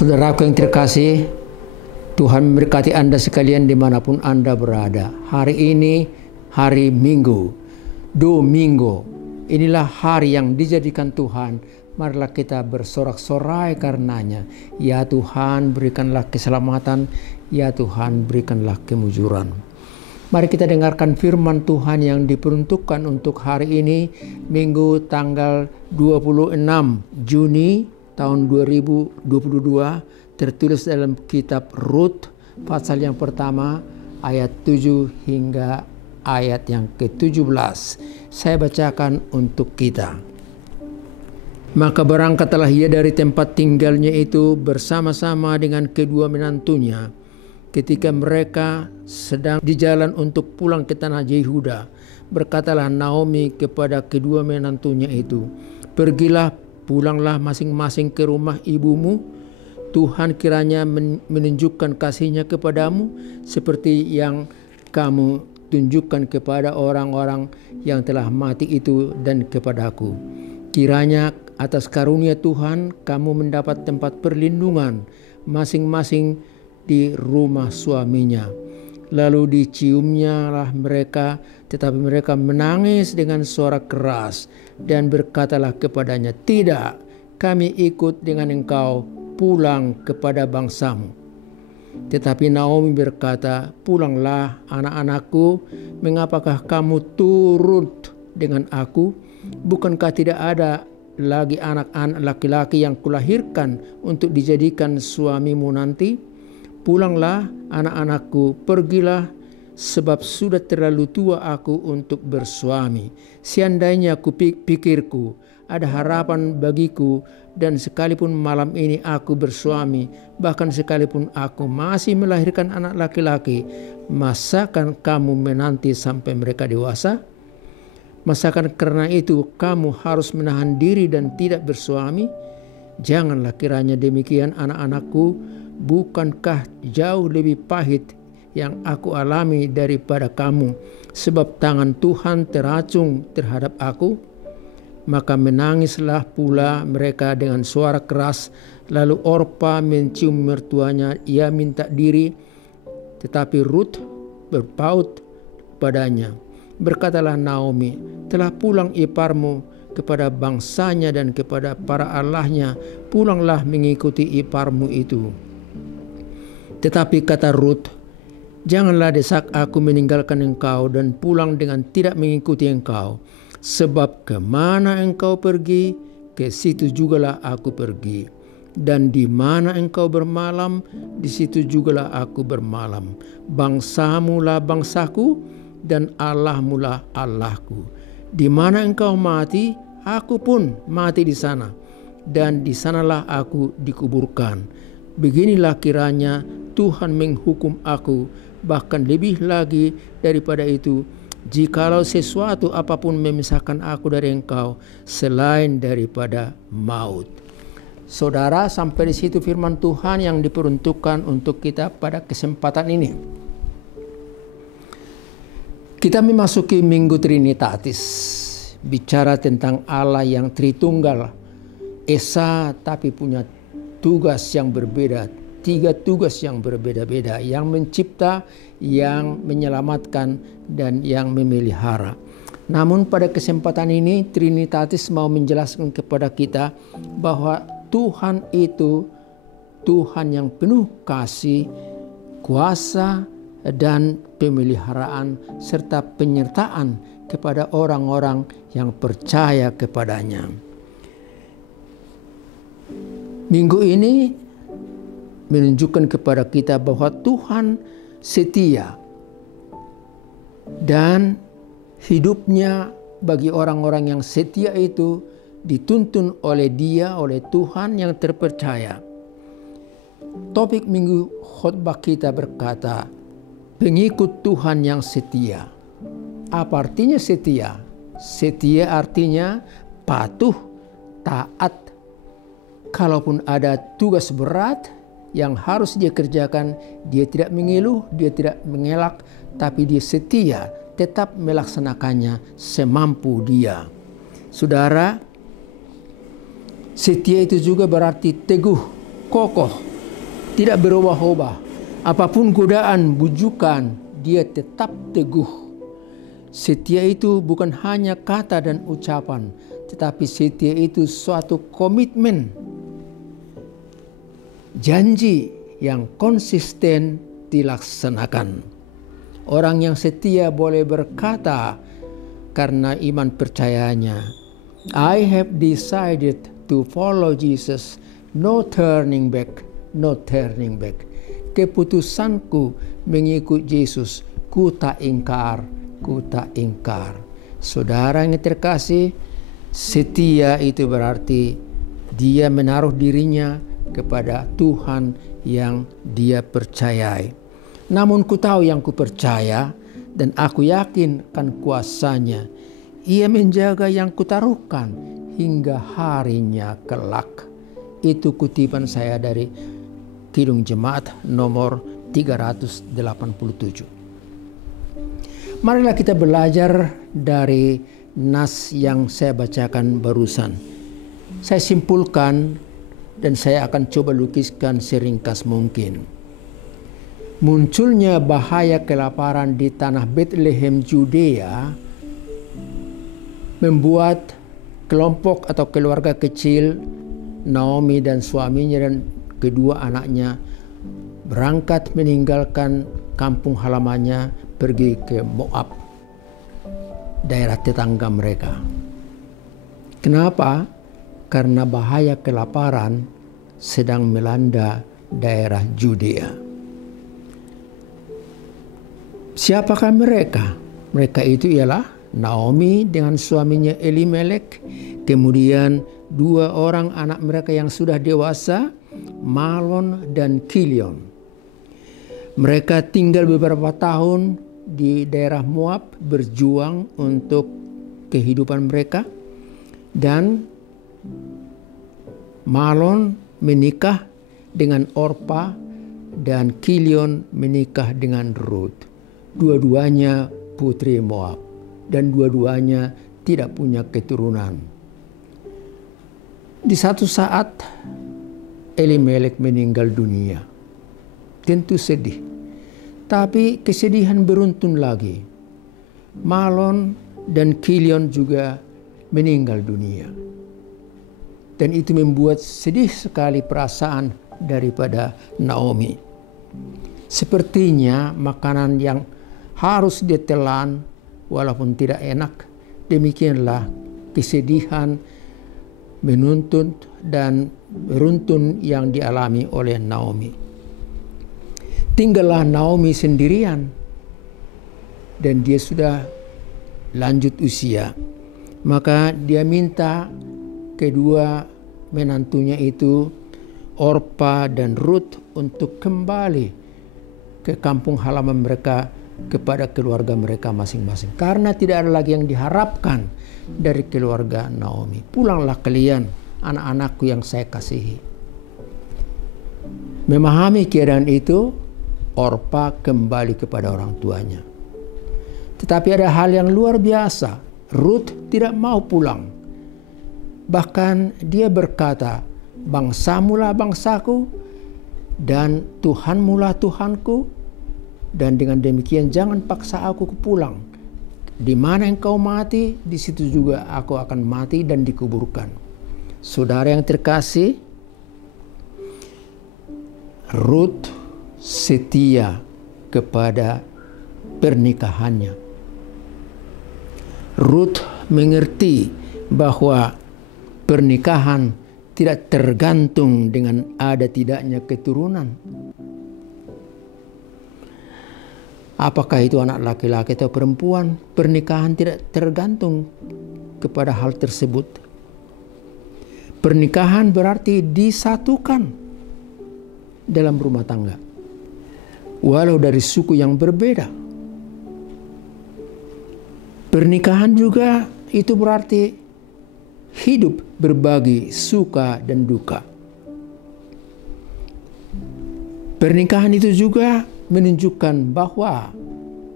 Saudaraku yang terkasih, Tuhan memberkati Anda sekalian dimanapun Anda berada. Hari ini hari Minggu, Domingo. Inilah hari yang dijadikan Tuhan. Marilah kita bersorak-sorai karenanya. Ya Tuhan, berikanlah keselamatan. Ya Tuhan, berikanlah kemujuran. Mari kita dengarkan firman Tuhan yang diperuntukkan untuk hari ini, Minggu tanggal 26 Juni tahun 2022, tertulis dalam kitab Rut pasal yang pertama ayat 7 hingga ayat yang ke-17. Saya bacakan untuk kita. Maka berangkatlah ia dari tempat tinggalnya itu bersama-sama dengan kedua menantunya. Ketika mereka sedang di jalan untuk pulang ke tanah Yehuda, berkatalah Naomi kepada kedua menantunya itu, "Pergilah, pulanglah masing-masing ke rumah ibumu. Tuhan kiranya menunjukkan kasih-Nya kepadamu seperti yang kamu tunjukkan kepada orang-orang yang telah mati itu dan kepadaku. Kiranya atas karunia Tuhan kamu mendapat tempat perlindungan masing-masing di rumah suaminya." Lalu diciumnya lah mereka, tetapi mereka menangis dengan suara keras dan berkatalah kepadanya, "Tidak, kami ikut dengan engkau pulang kepada bangsamu." Tetapi Naomi berkata, "Pulanglah anak-anakku, mengapakah kamu turut dengan aku? Bukankah tidak ada lagi anak-anak laki-laki yang kulahirkan untuk dijadikan suamimu nanti? Pulanglah anak-anakku, pergilah, sebab sudah terlalu tua aku untuk bersuami. Seandainya pikirku ada harapan bagiku, dan sekalipun malam ini aku bersuami, bahkan sekalipun aku masih melahirkan anak laki-laki, masakan kamu menanti sampai mereka dewasa? Masakan karena itu kamu harus menahan diri dan tidak bersuami? Janganlah kiranya demikian anak-anakku. Bukankah jauh lebih pahit yang aku alami daripada kamu, sebab tangan Tuhan teracung terhadap aku?" Maka menangislah pula mereka dengan suara keras. Lalu Orpa mencium mertuanya, ia minta diri, tetapi Rut berpaut padanya. Berkatalah Naomi, "Telah pulang iparmu kepada bangsanya dan kepada para allahnya, pulanglah mengikuti iparmu itu." Tetapi kata Rut, "Janganlah desak aku meninggalkan engkau dan pulang dengan tidak mengikuti engkau. Sebab kemana engkau pergi, ke situ jugalah aku pergi. Dan di mana engkau bermalam, di situ jugalah aku bermalam. Bangsamu lah bangsaku, dan Allahmu lah Allahku. Di mana engkau mati, aku pun mati di sana. Dan di sanalah aku dikuburkan. Beginilah kiranya Tuhan menghukum aku, bahkan lebih lagi daripada itu, jikalau sesuatu apapun memisahkan aku dari engkau selain daripada maut." Saudara, sampai di situ firman Tuhan yang diperuntukkan untuk kita pada kesempatan ini. Kita memasuki Minggu Trinitatis, bicara tentang Allah yang Tritunggal, Esa tapi punya tugas yang berbeda, 3 tugas yang berbeda-beda, yang mencipta, yang menyelamatkan, dan yang memelihara. Namun pada kesempatan ini Trinitatis mau menjelaskan kepada kita bahwa Tuhan itu Tuhan yang penuh kasih, kuasa, dan pemeliharaan serta penyertaan kepada orang-orang yang percaya kepadanya. Minggu ini menunjukkan kepada kita bahwa Tuhan setia dan hidupnya bagi orang-orang yang setia itu dituntun oleh Dia, oleh Tuhan yang terpercaya. Topik minggu khotbah kita berkata, pengikut Tuhan yang setia. Apa artinya setia? Setia artinya patuh, taat. Kalaupun ada tugas berat yang harus dia kerjakan, dia tidak mengeluh, dia tidak mengelak, tapi dia setia, tetap melaksanakannya semampu dia. Saudara, setia itu juga berarti teguh, kokoh, tidak berubah-ubah. Apapun godaan, bujukan, dia tetap teguh. Setia itu bukan hanya kata dan ucapan, tetapi setia itu suatu komitmen, janji yang konsisten dilaksanakan. Orang yang setia boleh berkata karena iman percayanya, I have decided to follow Jesus, no turning back, no turning back. Keputusanku mengikut Yesus, ku tak ingkar, ku tak ingkar. Saudara yang terkasih, setia itu berarti dia menaruh dirinya kepada Tuhan yang dia percayai. Namun ku tahu yang ku percaya dan aku yakin kan kuasanya. Ia menjaga yang kutaruhkan hingga harinya kelak. Itu kutipan saya dari Kidung Jemaat nomor 387. Marilah kita belajar dari nas yang saya bacakan barusan. Saya simpulkan dan saya akan coba lukiskan seringkas mungkin. Munculnya bahaya kelaparan di tanah Bethlehem, Judea, membuat kelompok atau keluarga kecil Naomi dan suaminya dan kedua anaknya berangkat meninggalkan kampung halamannya pergi ke Moab, daerah tetangga mereka. Kenapa? Karena bahaya kelaparan sedang melanda daerah Judea. Siapakah mereka? Mereka itu ialah Naomi dengan suaminya Elimelek, kemudian dua orang anak mereka yang sudah dewasa, Malon dan Kilion. Mereka tinggal beberapa tahun di daerah Moab, berjuang untuk kehidupan mereka, dan Malon menikah dengan Orpa dan Kilion menikah dengan Ruth. Dua-duanya putri Moab dan dua-duanya tidak punya keturunan. Di satu saat Elimelek meninggal dunia. Tentu sedih. Tapi kesedihan beruntun lagi. Malon dan Kilion juga meninggal dunia. Dan itu membuat sedih sekali perasaan daripada Naomi. Sepertinya makanan yang harus ditelan walaupun tidak enak. Demikianlah kesedihan menuntun dan beruntun yang dialami oleh Naomi. Tinggallah Naomi sendirian dan dia sudah lanjut usia. Maka dia minta kedua menantunya itu, Orpa dan Ruth, untuk kembali ke kampung halaman mereka kepada keluarga mereka masing-masing. Karena tidak ada lagi yang diharapkan dari keluarga Naomi. Pulanglah kalian, anak-anakku yang saya kasihi. Memahami keadaan itu, Orpa kembali kepada orang tuanya. Tetapi ada hal yang luar biasa. Ruth tidak mau pulang. Bahkan dia berkata, bangsamulah bangsaku dan Tuhanmulah Tuhanku. Dan dengan demikian jangan paksa aku pulang. Di mana engkau mati, di situ juga aku akan mati dan dikuburkan. Saudara yang terkasih, Ruth setia kepada pernikahannya. Ruth mengerti bahwa pernikahan tidak tergantung dengan ada tidaknya keturunan. Apakah itu anak laki-laki atau perempuan, pernikahan tidak tergantung kepada hal tersebut. Pernikahan berarti disatukan dalam rumah tangga, walau dari suku yang berbeda. Pernikahan juga itu berarti hidup berbagi suka dan duka. Pernikahan itu juga menunjukkan bahwa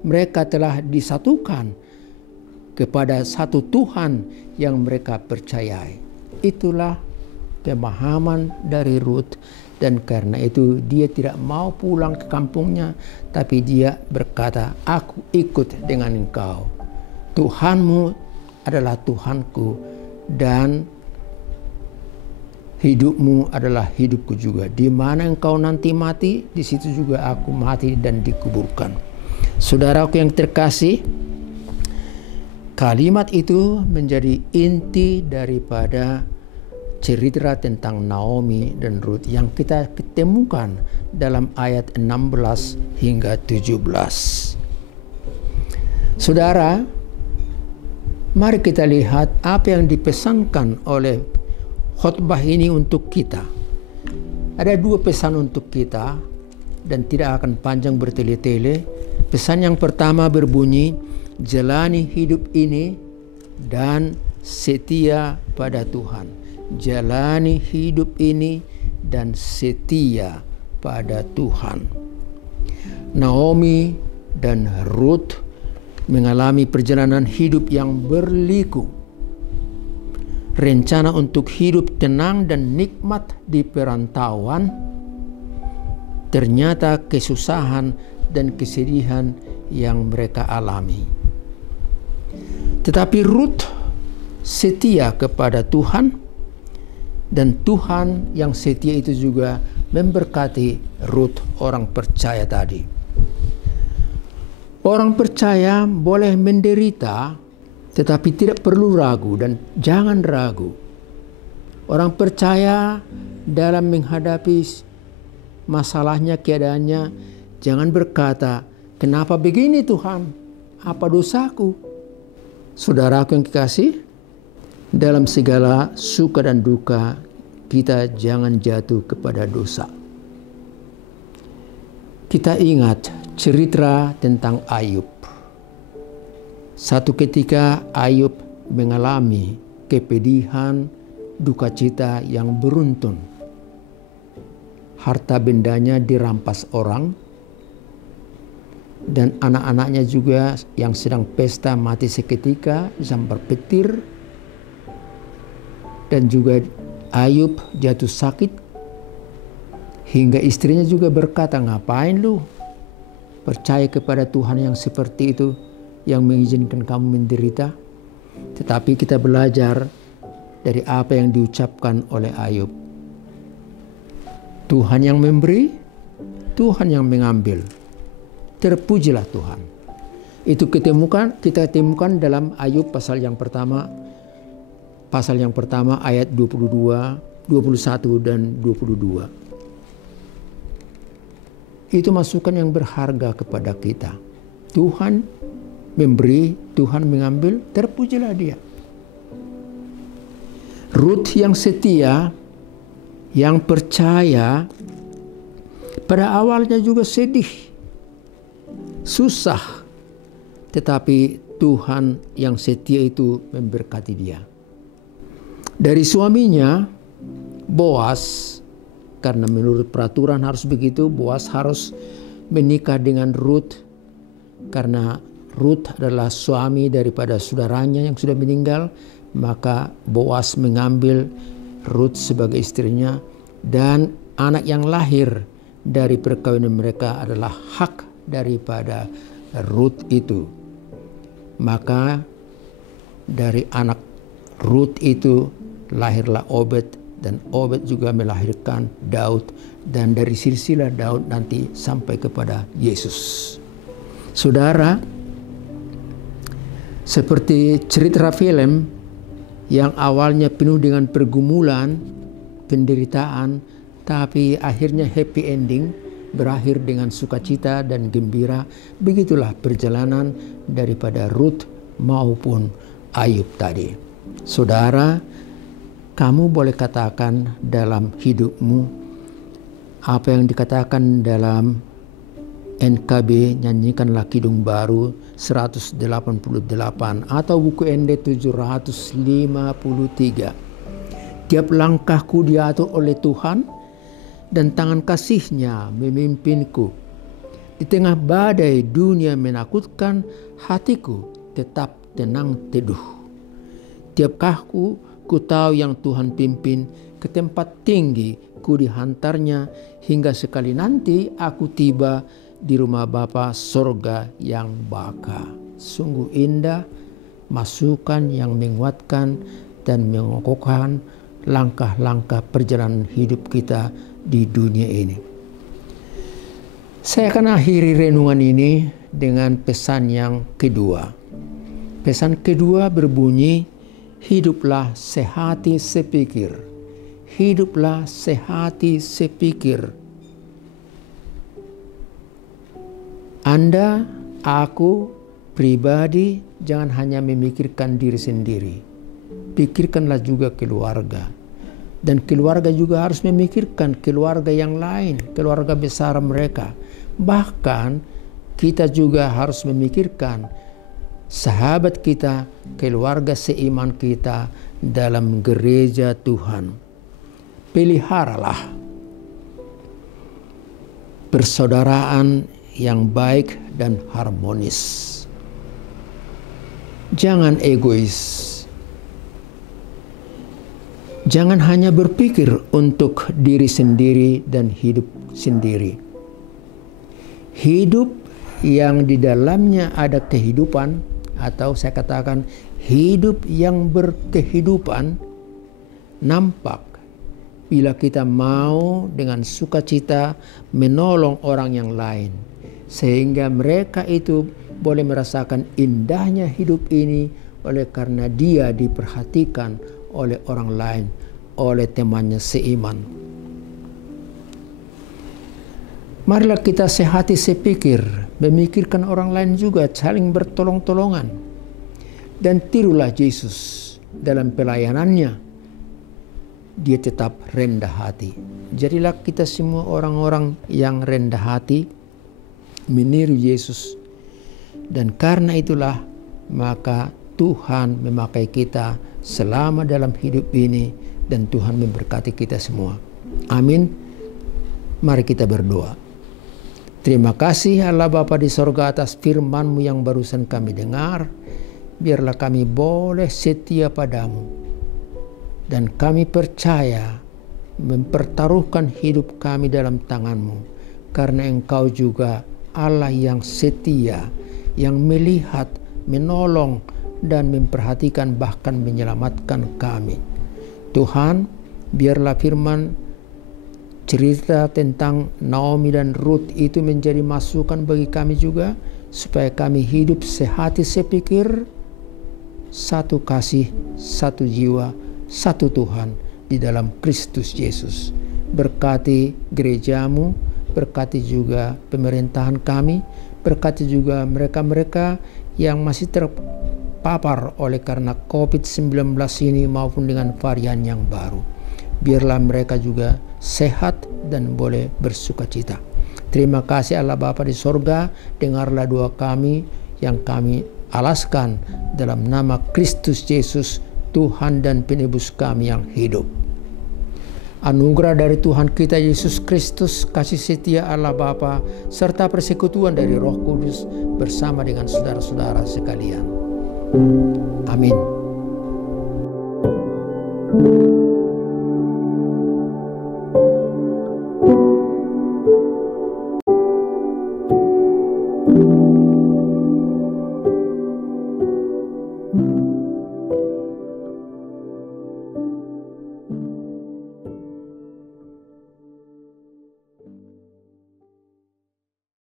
mereka telah disatukan kepada satu Tuhan yang mereka percayai. Itulah pemahaman dari Ruth Dan karena itu dia tidak mau pulang ke kampungnya, tapi dia berkata, aku ikut dengan engkau. Tuhanmu adalah Tuhanku dan hidupmu adalah hidupku juga. Di mana engkau nanti mati, di situ juga aku mati dan dikuburkan. Saudaraku yang terkasih, kalimat itu menjadi inti daripada cerita tentang Naomi dan Ruth yang kita ketemukan dalam ayat 16 hingga 17. Saudara, mari kita lihat apa yang dipesankan oleh khotbah ini untuk kita. Ada dua pesan untuk kita dan tidak akan panjang bertele-tele. Pesan yang pertama berbunyi, jalani hidup ini dan setia pada Tuhan. Jalani hidup ini dan setia pada Tuhan. Naomi dan Ruth mengalami perjalanan hidup yang berliku. Rencana untuk hidup tenang dan nikmat di perantauan, ternyata kesusahan dan kesedihan yang mereka alami. Tetapi Ruth setia kepada Tuhan, dan Tuhan yang setia itu juga memberkati Ruth, orang percaya tadi. Orang percaya boleh menderita, tetapi tidak perlu ragu dan jangan ragu. Orang percaya dalam menghadapi masalahnya, keadaannya, jangan berkata, kenapa begini Tuhan? Apa dosaku? Saudaraku yang kekasih, dalam segala suka dan duka, kita jangan jatuh kepada dosa. Kita ingat cerita tentang Ayub. Satu ketika Ayub mengalami kepedihan, duka cita yang beruntun. Harta bendanya dirampas orang, dan anak-anaknya juga yang sedang pesta mati seketika, disambar petir. Dan juga Ayub jatuh sakit, hingga istrinya juga berkata, ngapain lu percaya kepada Tuhan yang seperti itu, yang mengizinkan kamu menderita? Tetapi kita belajar dari apa yang diucapkan oleh Ayub. Tuhan yang memberi, Tuhan yang mengambil. Terpujilah Tuhan. Itu kita temukan dalam Ayub pasal yang pertama ayat 22, 21 dan 22. Itu masukan yang berharga kepada kita. Tuhan memberi, Tuhan mengambil, terpujilah Dia. Ruth yang setia, yang percaya, pada awalnya juga sedih, susah, tetapi Tuhan yang setia itu memberkati dia. Dari suaminya, Boas, karena menurut peraturan harus begitu, Boas harus menikah dengan Ruth, karena Ruth adalah suami daripada saudaranya yang sudah meninggal, maka Boas mengambil Ruth sebagai istrinya, dan anak yang lahir dari perkawinan mereka adalah hak daripada Ruth itu. Maka dari anak Ruth itu lahirlah Obed, dan Obed juga melahirkan Daud, dan dari silsilah Daud nanti sampai kepada Yesus. Saudara, seperti cerita film yang awalnya penuh dengan pergumulan, penderitaan, tapi akhirnya happy ending, berakhir dengan sukacita dan gembira, begitulah perjalanan daripada Ruth maupun Ayub tadi. Saudara, kamu boleh katakan dalam hidupmu apa yang dikatakan dalam NKB, Nyanyikanlah Kidung Baru 188 atau buku ND 753. Tiap langkahku diatur oleh Tuhan, dan tangan kasih-Nya memimpinku. Di tengah badai dunia menakutkan, hatiku tetap tenang teduh. Tiap kaki ku tahu yang Tuhan pimpin ke tempat tinggi, ku dihantarnya hingga sekali nanti aku tiba di rumah Bapa sorga yang baka. Sungguh indah masukan yang menguatkan dan mengokohkan langkah-langkah perjalanan hidup kita di dunia ini. Saya akan akhiri renungan ini dengan pesan yang kedua. Pesan kedua berbunyi, hiduplah sehati sepikir. Hiduplah sehati sepikir. Anda, aku, pribadi jangan hanya memikirkan diri sendiri. Pikirkanlah juga keluarga. Dan keluarga juga harus memikirkan keluarga yang lain, keluarga besar mereka. Bahkan kita juga harus memikirkan sahabat kita, keluarga seiman kita dalam gereja Tuhan. Peliharalah persaudaraan yang baik dan harmonis. Jangan egois. Jangan hanya berpikir untuk diri sendiri dan hidup sendiri. Hidup yang di dalamnya ada kehidupan, atau saya katakan hidup yang berkehidupan, nampak bila kita mau dengan sukacita menolong orang yang lain, sehingga mereka itu boleh merasakan indahnya hidup ini oleh karena dia diperhatikan oleh orang lain, oleh temannya seiman. Marilah kita sehati sepikir, memikirkan orang lain juga, saling bertolong-tolongan. Dan tirulah Yesus dalam pelayanannya. Dia tetap rendah hati. Jadilah kita semua orang-orang yang rendah hati, meniru Yesus. Dan karena itulah maka Tuhan memakai kita selama dalam hidup ini, dan Tuhan memberkati kita semua. Amin. Mari kita berdoa. Terima kasih Allah Bapa di sorga atas firman-Mu yang barusan kami dengar. Biarlah kami boleh setia padamu. Dan kami percaya mempertaruhkan hidup kami dalam tangan-Mu. Karena Engkau juga Allah yang setia, yang melihat, menolong, dan memperhatikan bahkan menyelamatkan kami. Tuhan, biarlah firman cerita tentang Naomi dan Ruth itu menjadi masukan bagi kami juga, supaya kami hidup sehati sepikir, satu kasih, satu jiwa, satu Tuhan di dalam Kristus Yesus. Berkati gerejamu, berkati juga pemerintahan kami, berkati juga mereka-mereka yang masih terpapar oleh karena COVID-19 ini maupun dengan varian yang baru. Biarlah mereka juga sehat dan boleh bersukacita. Terima kasih Allah Bapa di sorga, dengarlah doa kami yang kami alaskan dalam nama Kristus Yesus, Tuhan dan penebus kami yang hidup. Anugerah dari Tuhan kita Yesus Kristus, kasih setia Allah Bapa, serta persekutuan dari Roh Kudus bersama dengan saudara-saudara sekalian. Amin.